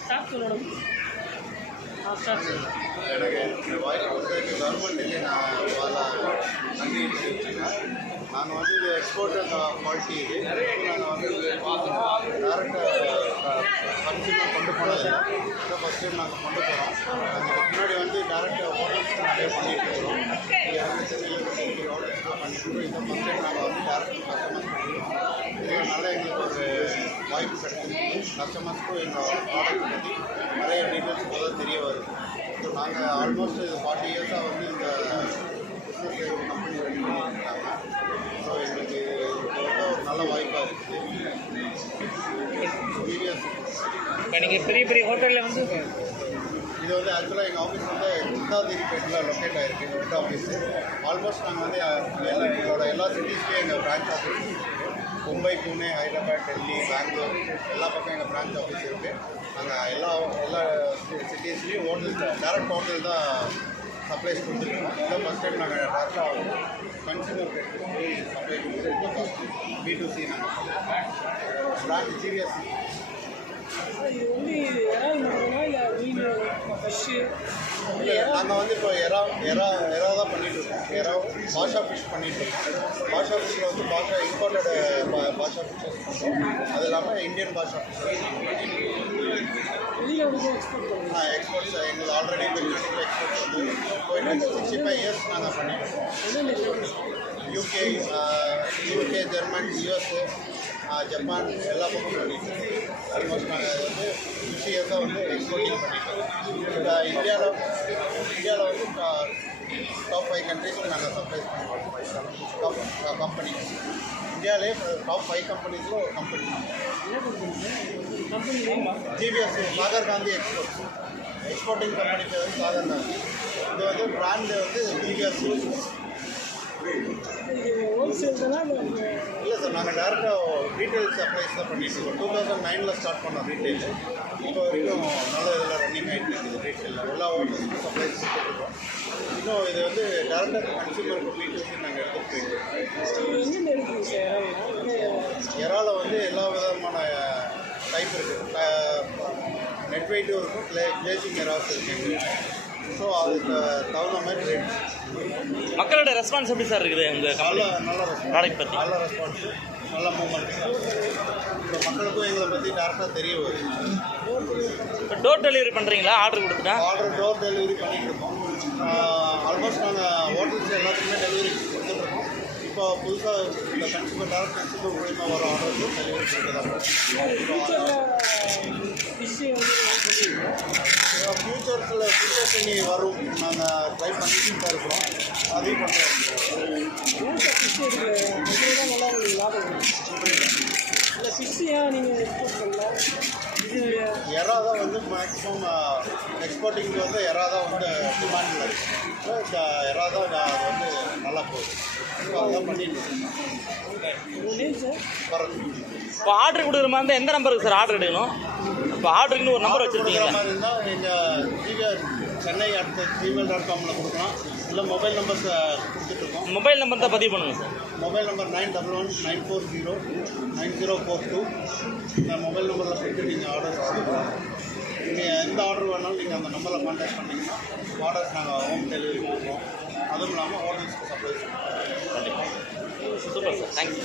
Start சொல்லணும் ஆ staff சொல்லணும் எனக்கு இந்த வாய்ப்பு கவர்மெண்ட்டுக்கு நான் நன்றி நாங்கள் வந்து இது. எக்ஸ்போர்ட் குவாலிட்டி இது நாங்கள் வந்து டேரெக்டாக கன்சியூமர் கொண்டு போனது இதை ஃபஸ்ட் டைம் நாங்கள் கொண்டு போகிறோம் அதுக்கு முன்னாடி வந்து டேரெக்டாக ஹோட்டல்ஸ்க்கு நிறைய பண்ணிட்டு இருக்கிறோம். இதை ஃபஸ்ட் டைம் நாங்கள் வந்து டேரெக்ட் கஸ்டமர்ஸ் இதனால எங்களுக்கு ஒரு வாய்ப்பு கிடைச்சிருக்கு கஸ்டமர்ஸ்க்கும் எங்கள் ப்ராடக்ட் பற்றி நிறைய டீட்டெயில்ஸ் இப்போதான் தெரிய வருது. ஸோ நாங்கள் ஆல்மோஸ்ட் ஃபார்ட்டி இயர்ஸாக வந்து இந்த பிஸ்னஸ் கம்பெனி ரெடி பண்ணியிருக்காங்க. ஸோ எங்களுக்கு ஒரு நல்ல வாய்ப்பாக இருக்குது நீங்கள் பெரிய பெரிய ஹோட்டலில் வந்து இது வந்து ஆக்சுவலாக எங்கள் ஆஃபீஸ் வந்து குந்தாதிரிப்பேட்டில் லொக்கேட் ஆகிருக்கு எங்கள் ஹெட் ஆஃபீஸு ஆல்மோஸ்ட் நாங்கள் வந்து எங்களோட எல்லா சிட்டிஸ்லேயும் எங்கள் பிரான்ச் ஆஃபீஸ் மும்பை புனே ஹைதராபாத் டெல்லி பெங்களூர் எல்லா பக்கம் எங்கள் பிரான்ச் ஆஃபீஸ் இருக்குது நாங்கள் எல்லா எல்லா சிட்டிஸ்லேயும் ஹோட்டல் டேரக்ட் ஹோட்டல் தான் சப்ளைஸ் கொடுத்துருக்கோம். இதான் ஃபஸ்ட் டைம் நாங்கள் டேரெக்டாக கன்சியூமர் போய் சப்ளை கொடுத்துருக்கோம். பி டு சி நாங்கள் பிரான்ச் சிபிஎஸ்சி இது வந்து இறால் மட்டுமா இல்லை மீன்? ஃபிஷ்ஷு நாங்கள் வந்து இப்போ எறா எறா எறா தான் பண்ணிட்டு இருக்கோம் எறா பாஷா ஃபிஷ் பண்ணிட்டு இருக்கோம் பாஷா ஃபிஷ்ஷில் வந்து பாஷா இம்போர்ட்டட் பாஷா ஃபிஷ்ஷஸ் பண்ணுறோம் அது இல்லாமல் இந்தியன் பாஷா எக்ஸ்போர்ட் பண்ணுங்க. எக்ஸ்போர்ட்ஸ் எங்களுக்கு ஆல்ரெடி வெளிநாட்டுக்கு எக்ஸ்போர்ட்ஸ் வந்து போயிட்டு சிக்ஸ்டி ஃபைவ் இயர்ஸ் நாங்கள் பண்ணிட்டு இருக்கோம் என்னென்ன UK UK German USA Japan எல்லா பக்கம் பண்ணிட்டு ஆல்மோஸ்ட் நாங்கள் வந்து ஃபிஃப்டி இயர்ஸாக வந்து எக்ஸ்போர்ட்டிங் பண்ணிட்டு இந்தியாவில் இந்தியாவில் வந்து டாப் ஃபைவ் கண்ட்ரிஸ்க்கு நாங்கள் சப்ளை பண்ணுவோம் கம்பெனி இந்தியாவிலே டாப் ஃபைவ் கம்பெனிஸில் ஒரு company GPS Sagar Gandhi export exporting company பேர் வந்து சாகர் காந்தி இது வந்து பிராண்டு வந்து ஜிபிஎஸ் இது நாங்கள் டேரெக்டாக ரீட்டைல் சப்ளைஸ் தான் பண்ணிட்டு இருக்கோம். டூ தௌசண்ட் நைனில் ஸ்டார்ட் பண்ணோம் ரீட்டைல் இப்போ வரைக்கும் நல்ல இதில் ரன்னிங் ஆகிட்டு இருக்குது ரீட்டைலில் எல்லா ஹோட்டல்ஸுக்கும் சப்ளைஸ் கொடுத்துருக்கோம் இன்னும் இது வந்து டேரெக்டாக கன்சூமருக்கு ரீட்டைல்ஸும் நாங்கள் எடுத்துகிட்டு இறால வந்து எல்லா விதமான டைப் இருக்குது நெட் வெயிட்டும் இருக்கும் க்ளே கிளேசிங் இறாஸ் இருக்குது ஸோ அதுக்கு தகுந்த மாதிரி ரேட் மக்களோட ரெஸ்பான்ஸ் எப்படி சார் இருக்குது நல்ல கம்பெனி ப்ராடக்ட் பற்றி நல்ல ரெஸ்பான்ஸ் நல்ல மூமெண்ட் இப்போ மக்களுக்கும் எங்களை பற்றி டேரெக்டாக தெரிய வருது. இப்போ டோர் டெலிவரி பண்ணுறீங்களா ஆர்டர் கொடுத்துட்டா? ஆர்டர் டோர் டெலிவரி பண்ணிட்டு இருக்கோம் ஆல்மோஸ்ட் நாங்கள் ஹோட்டல்ஸ் எல்லாத்துக்குமே டெலிவரி கொடுத்துட்ருக்கோம் இப்போ புதுசாக இந்த கன்சூமர் டேரக்ட் கன்சூமர் மூலிமா வர ஆர்டர்ஸும் டெலிவரி கொடுக்குறாங்க ஃபிஷ்ஷிங் வந்து ஃபியூச்சர்ஸில் ஃபியூச்சர்ஸ் இனி வரும் நாங்கள் ட்ரை பண்ணிட்டு தான் இருக்கிறோம் அதையும் பண்ணுறோம் ஏன் ஃபிஷ் தான் நல்லா உங்களுக்கு லாபம் இல்லை ஃபிஷ்ஷு ஏன் நீங்கள் எக்ஸ்போர்ட் பண்ணல இது எறா தான் வந்து மேக்ஸிமம் எக்ஸ்போர்ட்டிங்க்கு வந்து எறா தான் வந்து டிமாண்டில் இருக்குது எறா தான் அது வந்து நல்லா போகுது ஸோ அதான் பண்ணிட்டு இருக்கோம் சார் வரது இப்போ ஆர்டர் கொடுக்குற மாதிரி இருந்தால் எந்த நம்பருக்கு சார் ஆர்டர் எடுக்கணும்? இப்போ ஆர்டருக்குன்னு ஒரு நம்பர் வச்சுருக்கீங்களா மாதிரி இருந்தால் எங்கள் ஜிவிஆர் சென்னை அடுத்த ஜிமெயில் டாட் காமில் கொடுக்கலாம். இல்லை மொபைல் நம்பர்ஸ் கொடுத்துட்ருக்கோம் மொபைல் நம்பர் தான் பதிவு பண்ணுங்கள் sir mobile number nine double one nine four zero nine zero four two இந்த மொபைல் நம்பரில் போய்ட்டு நீங்கள் ஆர்டர் கொடுக்கலாம் நீங்கள் எந்த ஆர்டர் வேணாலும் நீங்கள் அந்த நம்பரில் கான்டாக்ட் பண்ணிங்கன்னா ஆர்டர்ஸ் நாங்கள் ஹோம் டெலிவரி கொடுப்போம். அதுவும் இல்லாமல் ஹோட்டல்ஸ்க்கு சப்ளை பண்ணுவோம் super sir thank you